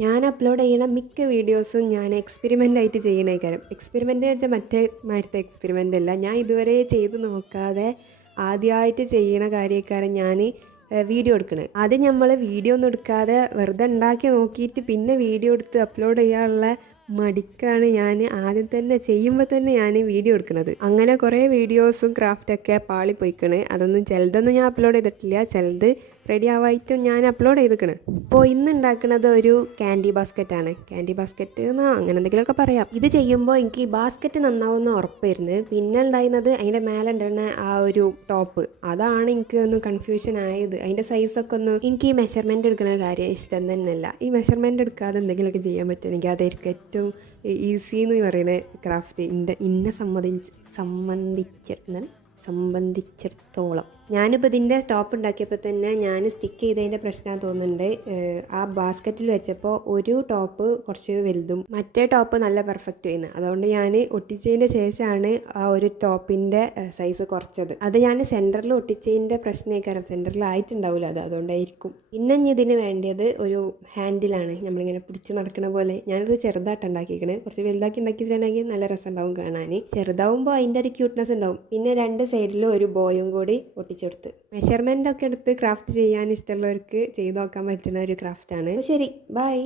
ഞാൻ അപ്ലോഡ് ചെയ്യണ മിക്ക വീഡിയോസും ഞാൻ എക്സ്പെരിമെൻ്റ് ആയിട്ട് ചെയ്യണ കാര്യം. എക്സ്പെരിമെൻ്റ് വെച്ചാൽ മറ്റേ മാരത്തെ എക്സ്പെരിമെൻ്റ് അല്ല, ഞാൻ ഇതുവരെ ചെയ്ത് നോക്കാതെ ആദ്യമായിട്ട് ചെയ്യണ കാര്യക്കാരൻ ഞാൻ വീഡിയോ എടുക്കണേ. ആദ്യം നമ്മൾ വീഡിയോ ഒന്നും എടുക്കാതെ വെറുതെ ഉണ്ടാക്കി നോക്കിയിട്ട് പിന്നെ വീഡിയോ എടുത്ത് അപ്ലോഡ് ചെയ്യാനുള്ള മടിക്കാണ് ഞാൻ ആദ്യം തന്നെ ചെയ്യുമ്പോൾ തന്നെ ഞാൻ വീഡിയോ എടുക്കുന്നത്. അങ്ങനെ കുറേ വീഡിയോസും ക്രാഫ്റ്റൊക്കെ പാളിപ്പോയിക്കണ്. അതൊന്നും ചിലതൊന്നും ഞാൻ അപ്ലോഡ് ചെയ്തിട്ടില്ല, ചിലത് റെഡി ആവായിട്ടും ഞാൻ അപ്ലോഡ് ചെയ്തിക്കണ്. അപ്പോൾ ഇന്ന് ഉണ്ടാക്കുന്നത് ഒരു ക്യാൻഡി ബാസ്ക്കറ്റാണ്. ക്യാൻഡി ബാസ്ക്കറ്റ് എന്നോ അങ്ങനെ എന്തെങ്കിലുമൊക്കെ പറയാം. ഇത് ചെയ്യുമ്പോൾ എനിക്ക് ഈ ബാസ്ക്കറ്റ് നന്നാവുന്ന ഉറപ്പായിരുന്നു. പിന്നെ ഉണ്ടായിരുന്നത് അതിൻ്റെ മേലെ ഉണ്ടായിരുന്ന ആ ഒരു ടോപ്പ്, അതാണ് എനിക്ക് ഒന്ന് കൺഫ്യൂഷൻ ആയത്. അതിൻ്റെ സൈസൊക്കെ ഒന്ന് എനിക്ക് ഈ മെഷർമെൻറ്റ് എടുക്കുന്ന കാര്യം ഇഷ്ടം തന്നെയല്ല. ഈ മെഷർമെൻറ്റ് എടുക്കാതെ എന്തെങ്കിലുമൊക്കെ ചെയ്യാൻ പറ്റുമെങ്കിൽ അതായിരിക്കും ഏറ്റവും ഈസി എന്ന് പറയുന്ന ക്രാഫ്റ്റ് ഇന്നെ സംബന്ധിച്ചിടത്തോളം. ഞാനിപ്പോൾ ഇതിൻ്റെ ടോപ്പ് ഉണ്ടാക്കിയപ്പോൾ തന്നെ ഞാൻ സ്റ്റിക്ക് ചെയ്തതിൻ്റെ പ്രശ്നം തോന്നുന്നുണ്ട്. ആ ബാസ്ക്കറ്റിൽ വെച്ചപ്പോൾ ഒരു ടോപ്പ് കുറച്ച് വലുതും മറ്റേ ടോപ്പ് നല്ല പെർഫെക്റ്റ് ചെയ്യുന്നത്. അതുകൊണ്ട് ഞാൻ ഒട്ടിച്ചതിൻ്റെ ശേഷമാണ് ആ ഒരു ടോപ്പിൻ്റെ സൈസ് കുറച്ചത്. അത് ഞാൻ സെൻറ്ററിൽ ഒട്ടിച്ചതിൻ്റെ പ്രശ്നമായിരിക്കും, സെൻറ്ററിലായിട്ടുണ്ടാവില്ല അത്, അതുകൊണ്ടായിരിക്കും. പിന്നെ ഇതിന് വേണ്ടിയത് ഒരു ഹാൻഡിലാണ്, നമ്മളിങ്ങനെ പിടിച്ച് നടക്കുന്ന പോലെ. ഞാനിത് ചെറുതായിട്ട് ഉണ്ടാക്കിയിരിക്കണേ, കുറച്ച് വലുതാക്കി ഉണ്ടാക്കിയിട്ടുണ്ടെങ്കിൽ നല്ല രസം ഉണ്ടാവും കാണാൻ. ചെറുതാവുമ്പോൾ അതിൻ്റെ ഒരു ക്യൂട്ട്നെസ് ഉണ്ടാവും. പിന്നെ രണ്ട് സൈഡിലും ഒരു ബോയും കൂടി ഒട്ടിച്ചെടുത്ത് മെഷർമെൻ്റ് ഒക്കെ എടുത്ത് ക്രാഫ്റ്റ് ചെയ്യാൻ ഇഷ്ടമുള്ളവർക്ക് ചെയ്ത് നോക്കാൻ പറ്റുന്ന ഒരു ക്രാഫ്റ്റാണ്. ശരി, ബൈ.